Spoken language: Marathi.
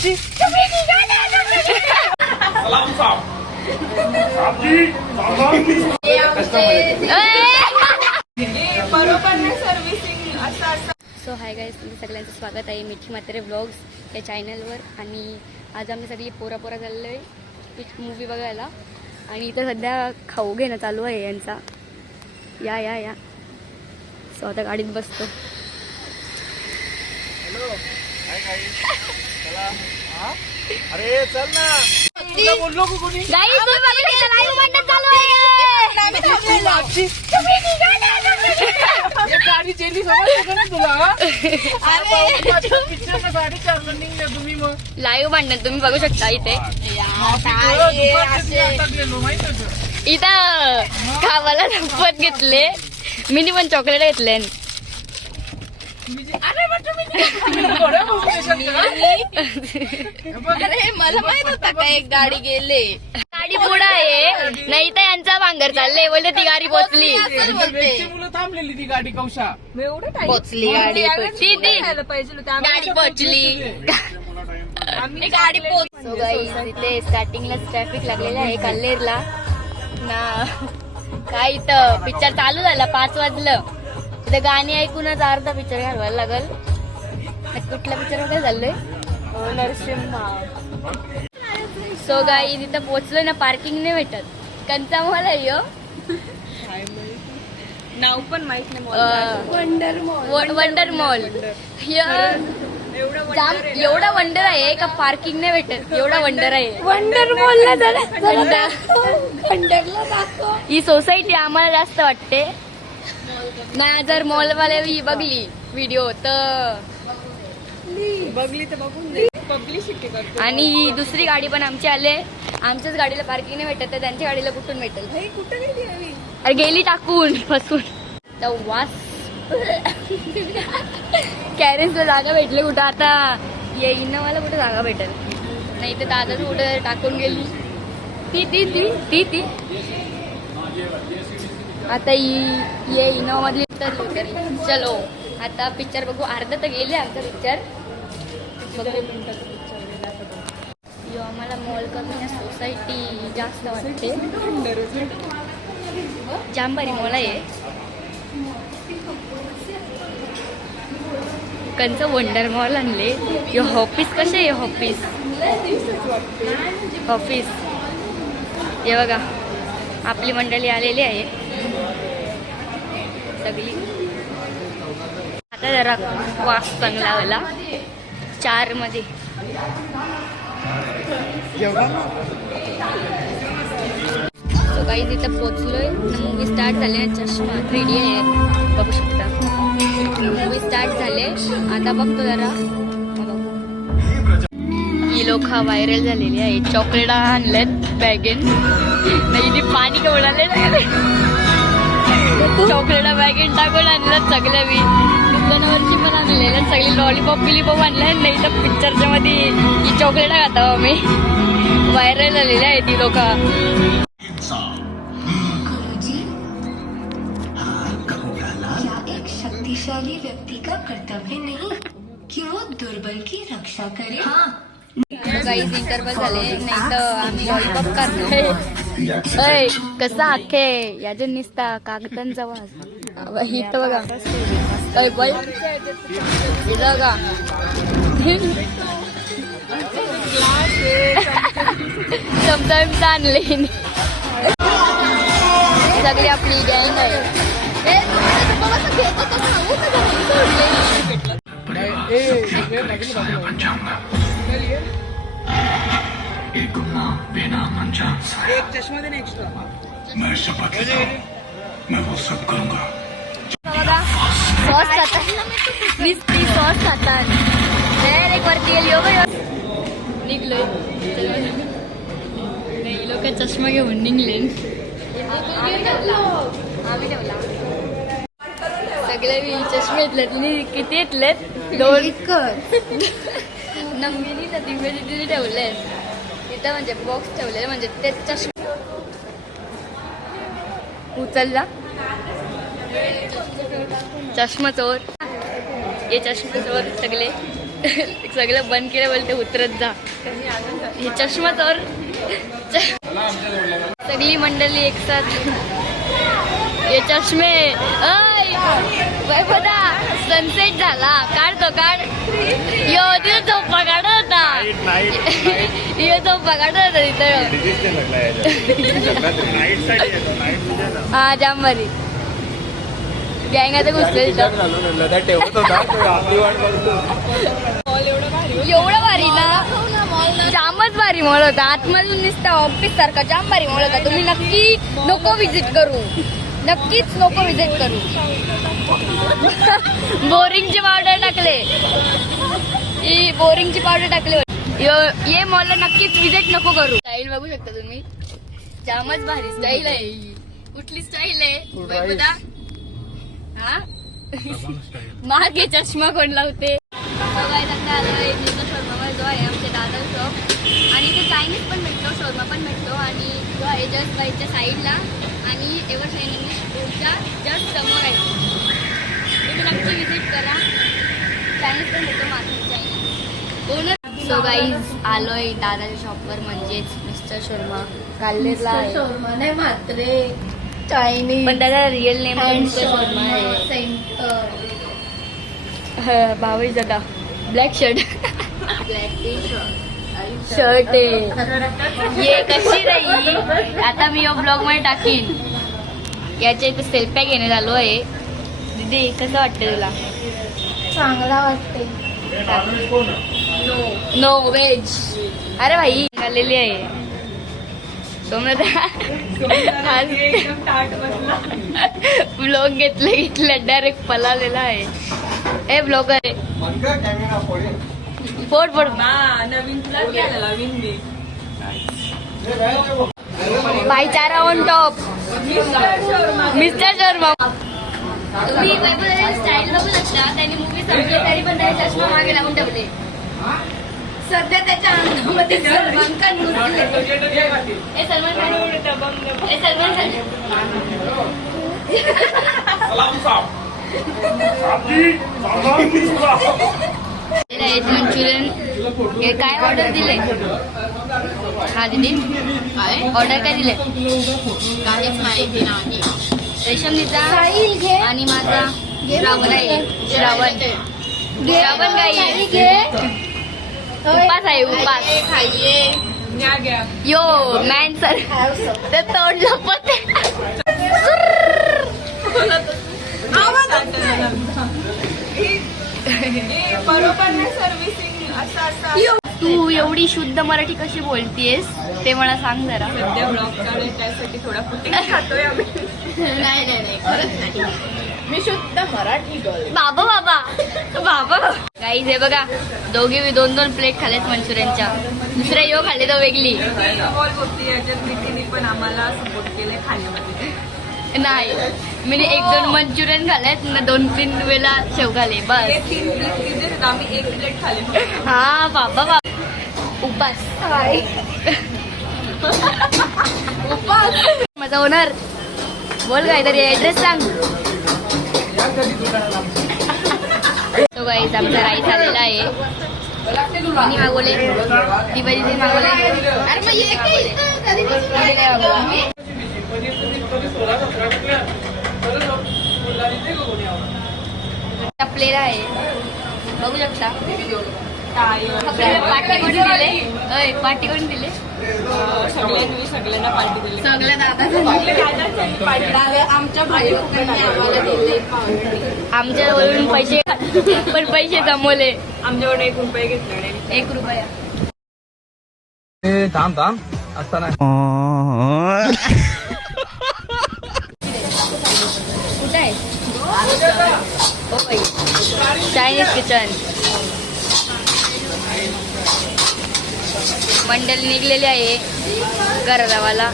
सो हाय गाईज, तुमचं सगळ्यांचं स्वागत आहे मिठी म्हातारे व्लॉग्स या चॅनलवर. आणि आज आम्ही सगळी पोरा चाललो आहे मूवी बघायला. आणि इथं सध्या खाऊ घेणं चालू आहे यांचा. या या या सो आता गाडीत बसतो. अरे चल ना, बोललो कोणी गाईज लाईव्ह मंडप चालू आहे. गाडी चेली समजते ना तुला. पिक्चरच्या साडेचार रनिंग तुम्ही मग लाईव्ह मंडप तुम्ही बघू शकता इथे. इथं खावाला संपत घेतले. मिनी पण चॉकलेट घेतले. अरे मला माहित होता का एक गाडी गेले. गाडी पुढे आहे, नाही तर यांचा भांगर चालले. बोलते ती गाडी पोचली. मुलं थांबलेली ती गाडी कौशा पोचली गाडी. गाडी पोचली. गाडी पोच. सो गाईज, तिथे स्टार्टिंगला ट्रॅफिक लागलेलं आहे कल्लेरला ना. काय इथं पिक्चर चालू झाला 5 वाजलं. तिथे गाणी ऐकूनच अर्धा पिक्चर घालवायला लागल. कुठला पिक्चर वगैरे चाललोय नरसिंहा. सो गाईज, तिथं पोचलोय ना, पार्किंग नाही भेटत. कंचा मॉल आहे यो, नाव पण माहित नाही. Wonder mall. एवढा वंडर आहे का पार्किंग नाही भेटत. एवढा वंडर आहे. वंडर मॉलला ही सोसायटी आम्हाला जास्त वाटते ना. जर मॉलवाले ही बघली व्हिडिओ तर बघली तर बघून पब्लिसिटी करतो. आणि ही दुसरी गाडी पण आमची आले. आमच्याच गाडीला पार्किंग नाही भेटत तर त्यांच्या गाडीला कुठून भेटेल. कुठे गेली आम्ही? अरे गेली टाकून फसून. तर वास कॅरेन्सला जागा भेटली कुठं. आता ये इनोवाला कुठं जागा भेटेल. नाही तर दादाच कुठं टाकून गेली. ती ती ती ती ती आता ये इनोवा मधली उतरली. चलो आता पिक्चर बघू. अर्धा तर गेले आमचा पिक्चर. आम्हाला मॉल कमी सोसायटी जास्त वाटते. जांबारी मॉल आहे. कंच वंडर मॉल आणले. यो ऑफिस कसे आहे ऑफिस. हे बघा आपली मंडळी आलेली आहे सगळी. आता जरा वास चांगला आला 4 मध्ये. सो काही तिथं पोचलोय. मूवी स्टार्ट झाले. चष्मा 3D आहे बघू शकता. मूवी स्टार्ट झाले. आता बघतो जरा. ही लोक व्हायरल झालेली आहे. चॉकलेट आणल्यात बॅगेन. नाही ती पाणी केवढाले चॉकलेट बॅगेन टाकून आणल्यात सगळ्या. मी दुकानावरची पण आणलेल्या सगळी लॉलीपॉप बिलीपॉप आणल्या. नाही तर पिक्चरच्या मध्ये ही चॉकलेट खाता आम्ही. व्हायरल झालेली आहे ती लोक. एक शक्तिशाली व्यक्ति का कर्तव्य नहीं कि वो दुर्बल की रक्षा करे. काही इंटरव्हल झाले. नाही तर आम्ही लॉलीपॉप करतोय. कसा आखे याच्या निसता कागदांचा वास. इथं बघा बघा समटाईम्स आणले. सगळी आपली गँग आहे. एक गुमनाम बेनाम अनजान सा है. एक चष्मा देना एक्स्ट्रा. मैं शपथ लेता हूं, मैं वो सब करूंगा. सॉस खातात. नुसती सॉस खातात. डायरेक्ट वरती गेली हो गं. निघलोय. नाही लोक चष्मा घेऊन निघले. आम्ही ठेवला सगळे. चष्मे घेतलेत. किती घेतलेत? 2 नंबिनी ना तिथे ठेवले. तिथं म्हणजे बॉक्स ठेवलेले म्हणजे ते चष्मा उचलला. चष्मा चोर. हे चष्मा चोर सगळे. सगळं बंद केलं बोलते उतरत जा. हे चष्मा तर सगळी मंडळी एक साथ हे चष्मे. बघा सनसेट झाला. काढतो काढ. यो तिथं झोपा काढत होता. यो झोपा काढत होता तिथं. हा जाम भारी गँग आता घुसले एवढं भारी ना. जामच भारी मॉल होता. आतमधून नुसता ऑफिस सारखा जाम भारी मॉल होता. तुम्ही नक्की नको विजिट करू. नक्कीच नको विजिट करू. बोरिंगची पावडर टाकले. ही बोरिंगची पावडर टाकले. ये मॉलला नक्कीच विजिट नको करू. स्टाईल बघू शकता तुम्ही. जामच भारी स्टाईल आहे ही. कुठली स्टाईल आहे बघा. हा मागे चष्मा कोण लावते. जो आहे आमच्या दादा शॉप आणि इथे चायनीज पण भेटतो, शोरमा पण भेटतो आणि जो आहे जस्ट बाईच्या साईडला आणि एव्हर शाईन इंग्लिश स्कूलच्या जस्ट समोर आहे. तुम्ही नक्की विजिट करा. चायनीज पण भेटतो, मार्केट चायनीज. सो गाईज आलोय दादाच्या शॉपवर म्हणजेच मिस्टर शोरमा काल्लेरला. शोरमा नाही म्हात्रे चायनीज. पण त्याचा रिअल नेम मिस्टर शोरमा आहे. भावेश दादा ब्लॅक शर्ट शर्ट आहे. ये कशी राही. आता मी या ब्लॉग मध्ये टाकीन. याच्या इथे सेल्फ्या घेण्यात आलो आहे. दीदी कसं वाटतं तुला. चांगला वाटते. No veg. अरे भाई आलेली आहे ब्लॉग घेतलं डायरेक्ट पळालेला आहे. हे ब्लॉगर आहे. फोड फोड भाईचारा ऑन टॉप मिस्टर शर्मा. तुम्ही स्टाईल बघू शकता. त्यांनी मूवी संपली तरी पण त्याचे चष्मा मागे लावून ठेवले. सध्या त्याच्या अंगामध्ये सलमान खान घुसले. हे सलमान खान. हे सलमान खान. मंचुरियन हे काय ऑर्डर दिले. हा दीदी ऑर्डर काय दिले. काहीच माहिती नाही. रेशमनीचा आणि माझा श्रावण आहे. श्रावण श्रावण काही उपास आहे. उपास यो मॅन सर ते तोडलं पण तू एवढी शुद्ध मराठी कशी बोलतीयस ते मला सांग जरा. सध्या ब्लॉग चालू आहे त्यासाठी थोडा फुटेज खातोय आम्ही. नाही खरंच नाही. मी शुद्ध मराठी गर्ल. बाबा बाबा बाबा गाईज हे बघा दोघे 2-2 प्लेट खाल्लेत मंचुरियनच्या. दुसऱ्या यो खाल्ले तर वेगळी होती. याच्यात नितीने पण आम्हाला सपोर्ट केले खाण्यामध्ये. नाही. मी 1-2 मंचुरियन खाल्लेत ना 2-3 वेळा शेव खाल्ले बस. 3 प्लेट आम्ही 1 प्लेट खाल्ले. हा बाबा बाबा उपास उपास. माझा ओनर बोल काहीतरी ऍड्रेस सांग. तो गाईज आमचा राईस आलेला आहे. मी मागवले दिवाळी मागवले. अरे मग प्लेट आहे बघू शकता. आपल्याला पार्टी कोणी दिले. पार्टी कोणी दिले. सगळ्यांना पार्टी दिली. सगळ्या आमच्या भाई आमच्यावरून पैसे पण पैसे जमवले. आमच्याकडे 1 रुपये घेतले नाही. 1 रुपया. थांब असताना कुठं आहे. Chinese kitchen. मंडळी निघलेली आहे घराला.